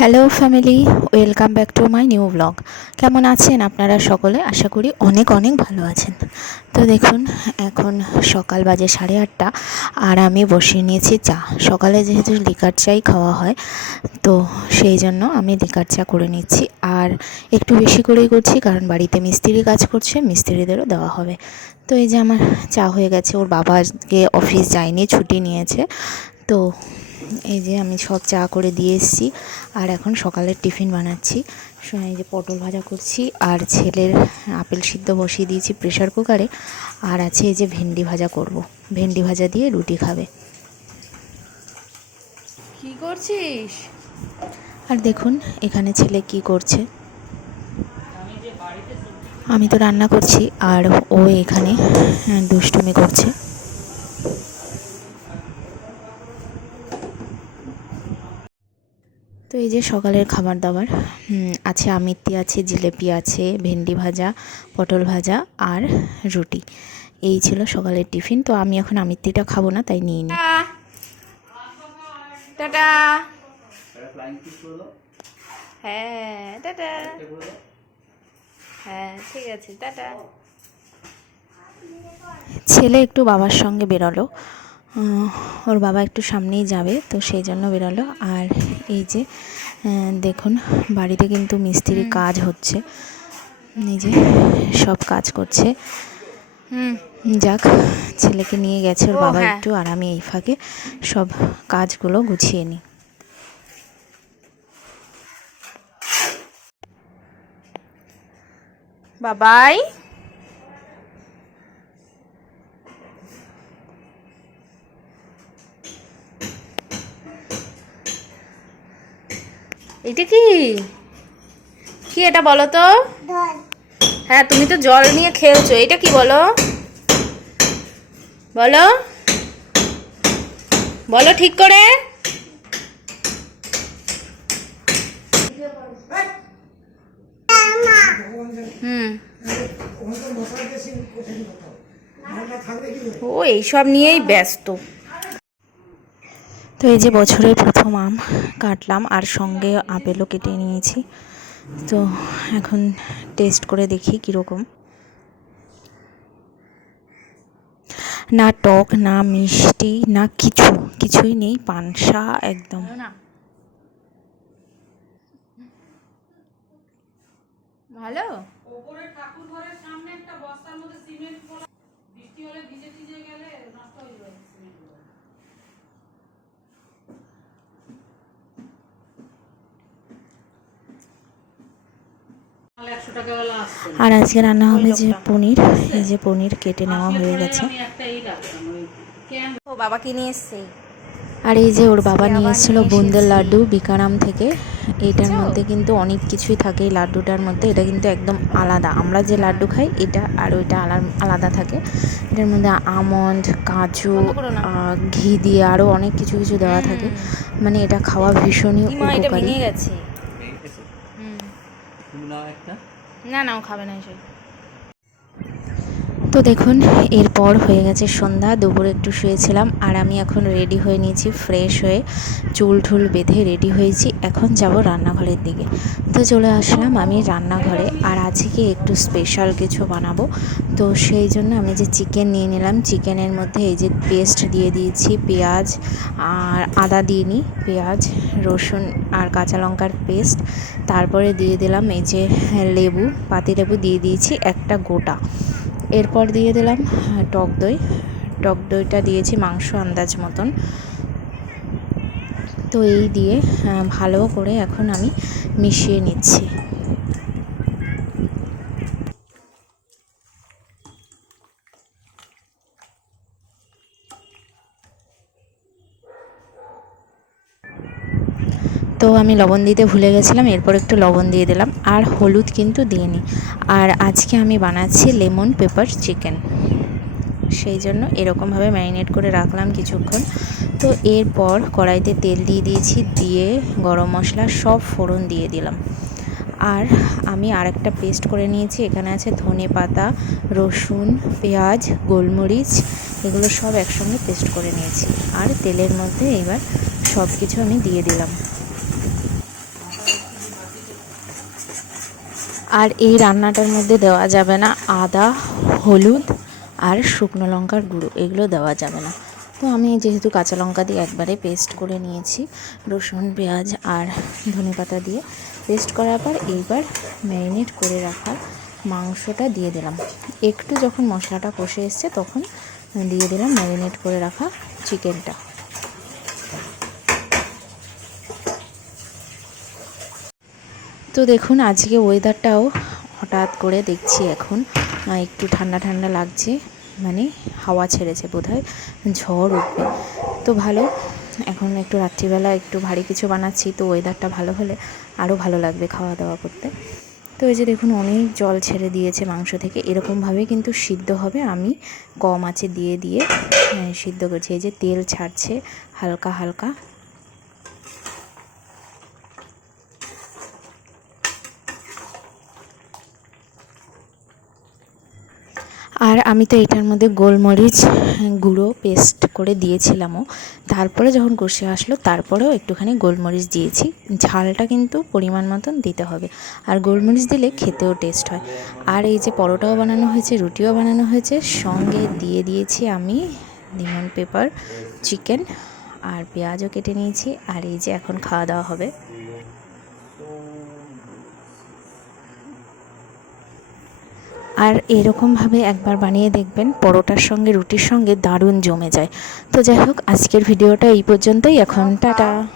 Hello family welcome back to my new blog কেমন আছেন আপনারা সকলে? আশা করি অনেক অনেক ভালো আছেন। তো দেখুন, এখন সকাল বাজে সাড়ে আটটা আর আমি বসিয়ে নিয়েছি চা। সকালে যেহেতু লিকার চাই খাওয়া হয়, তো সেই জন্য আমি লিকার চা করে নিচ্ছি। আর একটু বেশি করেই করছি কারণ বাড়িতে মিস্ত্রি কাজ করছে, মিস্ত্রিদেরও দেওয়া হবে। তো এই যে আমার চা হয়ে গেছে, ওর বাবা আজকে অফিস যায়নি, ছুটি নিয়েছে। তো এই যে আমি সব চা করে দিয়ে এসেছি। আর এখন সকালের টিফিন বানাচ্ছি। শোনা এই যে পটল ভাজা করছি আর ছেলের আপেল সিদ্ধ বসিয়ে দিয়েছি প্রেশার কুকারে। আর আছে এই যে ভেন্ডি ভাজা করব। ভেন্ডি ভাজা দিয়ে রুটি খাবে। কি করছিস? আর দেখুন এখানে ছেলে কি করছে। আমি তো রান্না করছি আর ও এখানে দুষ্টুমি করছে। তো এই যে সকালের খাবার দাবার আছে আমিত্তি আছে জিলেপি আছে ভেন্ডি ভাজা পটল ভাজা আর রুটি। এই ছিল সকালের টিফিন তো আমি এখন আমিত্তিটা খাব না তাই নিয়ে নিই টাটা। হ্যাঁ টাটা। হ্যাঁ ঠিক আছে টাটা। ছেলে একটু বাবার সঙ্গে বেরোলো। ওর বাবা একটু সামনেই যাবে তো সেই জন্য বেরোলো। আর এই যে দেখুন বাড়িতে কিন্তু মিস্ত্রি কাজ হচ্ছে। এই যে সব কাজ করছে। যাক ছেলেকে নিয়ে গেছে ওর বাবা হ্যাঁ। একটু আর আমি এই ফাঁকে সব কাজগুলো গুছিয়ে নিই। বাবাই! এটা কি? কি এটা বলো তো? হ্যাঁ তুমি তো জল নিয়ে খেলছো এটা কি বলো? বলো। বলো ঠিক করে। হুম। ও এইসব নিয়েই ব্যস্ত। তো এই যে বছরের প্রথম আম কাটলাম আর সঙ্গে আপেলও কেটে নিয়েছি। তো এখন টেস্ট করে দেখি কীরকম। না টক না মিষ্টি না কিছু কিছুই নেই পানসা একদম। ভালো? আর আজকে রান্না হবে যে পনির এই যে পনির কেটে নেওয়া হয়ে গেছে। ও বাবা নিয়ে এসছে? আর এই যে ওর বাবা নিয়ে এসেছিল বুন্দের লাড্ডু বিকারাম থেকে। এটার মধ্যে কিন্তু অনেক কিছুই থাকে এই লাড্ডুটার মধ্যে। এটা কিন্তু একদম আলাদা। আমরা যে লাড্ডু খাই এটা আর ওইটা আলাদা থাকে। এটার মধ্যে আমন্ড কাজু ঘি দিয়ে আরও অনেক কিছু কিছু দেওয়া থাকে। মানে এটা খাওয়া ভীষণই এটা উপকারী। গেছে হুম না না ও খাবে না এসব। তো দেখুন, এরপর হয়ে গেছে সন্ধ্যা, দুপুরে একটু শুয়েছিলাম, আর আমি এখন রেডি হয়ে নিয়েছি ফ্রেশ হয়ে চুল ঠুল বেঁধে রেডি হয়েছি। এখন যাব রান্নাঘরের দিকে। তো চলে আসলাম আমি রান্নাঘরে, আর আজকে একটু স্পেশাল কিছু বানাবো। তো সেই জন্য আমি যে চিকেন নিয়ে নিলাম চিকেনের মধ্যে এই যে পেস্ট দিয়ে দিয়েছি, পেঁয়াজ আর আদা দিয়ে নিই পেঁয়াজ, রসুন আর কাঁচা লঙ্কার পেস্ট তারপরে দিয়ে দিলাম এই যে লেবু পাতিলেবু দিয়ে দিয়েছি একটা গোটা। এরপর দিয়ে দিলাম টক দই। টক দইটা দিয়েছি মাংস আন্দাজ মতন। তো এই দিয়ে ভালো করে এখন আমি মিশিয়ে নিচ্ছি। তো আমি লবণ দিতে ভুলে গেছিলাম, এরপর একটু লবণ দিয়ে দিলাম, আর হলুদ কিন্তু দিইনি। আর আজকে আমি বানাচ্ছি লেমন পেপার চিকেন। সেই জন্য এরকমভাবে ম্যারিনেট করে রাখলাম কিছুক্ষণ। তো এরপর কড়াইতে তেল দিয়ে দিয়েছি, দিয়ে গরম মশলা সব ফোড়ন দিয়ে দিলাম। আর আমি আরেকটা পেস্ট করে নিয়েছি, এখানে আছে ধনে পাতা, রসুন, পেঁয়াজ, গোলমরিচ, এগুলো সব একসঙ্গে পেস্ট করে নিয়েছি। আর তেলের মধ্যে এবার সব কিছু আমি দিয়ে দিলাম। আর এই রান্নাটার মধ্যে দেওয়া যাবে না আদা, হলুদ আর শুকনো লঙ্কার গুঁড়ো। এগুলো দেওয়া যাবে না। তো আমি যেহেতু কাঁচা লঙ্কা দিয়ে একবারে পেস্ট করে নিয়েছি, রসুন, পেঁয়াজ আর ধনেপাতা দিয়ে পেস্ট করার পর এইবার ম্যারিনেট করে রাখা মাংসটা দিয়ে দিলাম। একটু যখন মশলাটা কষে এসছে তখন দিয়ে দিলাম ম্যারিনেট করে রাখা চিকেনটা তো দেখুন, আজকে ওয়েদারটাও হঠাৎ করে দেখছি এখন। একটু ঠান্ডা ঠান্ডা লাগছে মানে হাওয়া ছেড়েছে বোধহয়, ঝড় উঠবে। তো ভালো, এখন একটু রাত্রিবেলা একটু ভারী কিছু বানাচ্ছি, তো ওয়েদারটা ভালো হলে আরও ভালো লাগবে খাওয়া দাওয়া করতে। তো এই যে দেখুন, অনেক জল ছেড়ে দিয়েছে মাংস থেকে। এরকমভাবে কিন্তু সিদ্ধ হবে, আমি কম আছে দিয়ে দিয়ে সিদ্ধ করছি। এই যে তেল ছাড়ছে, হালকা হালকা। আর আমি তো এটার মধ্যে গোলমরিচ, গুঁড়ো পেস্ট করে দিয়েছিলামও। তারপরে যখন কষে আসলো, তারপরেও একটুখানি গোলমরিচ দিয়েছি। ঝালটা কিন্তু পরিমাণ মতন দিতে হবে। আর গোলমরিচ দিলে খেতেও টেস্ট হয়। আর এই যে পরোটাও বানানো হয়েছে, রুটিও বানানো হয়েছে, সঙ্গে দিয়ে দিয়েছি আমি লিমন পেপার চিকেন আর পেঁয়াজও কেটে নিয়েছি। আর এই যে এখন খাওয়া দাওয়া হবে। আর এরকমভাবে একবার বানিয়ে দেখবেন, পরোটার সঙ্গে, রুটির সঙ্গে দারুণ জমে যায়। তো যাই হোক, আজকের ভিডিওটা এই পর্যন্তই। এখন টাটা।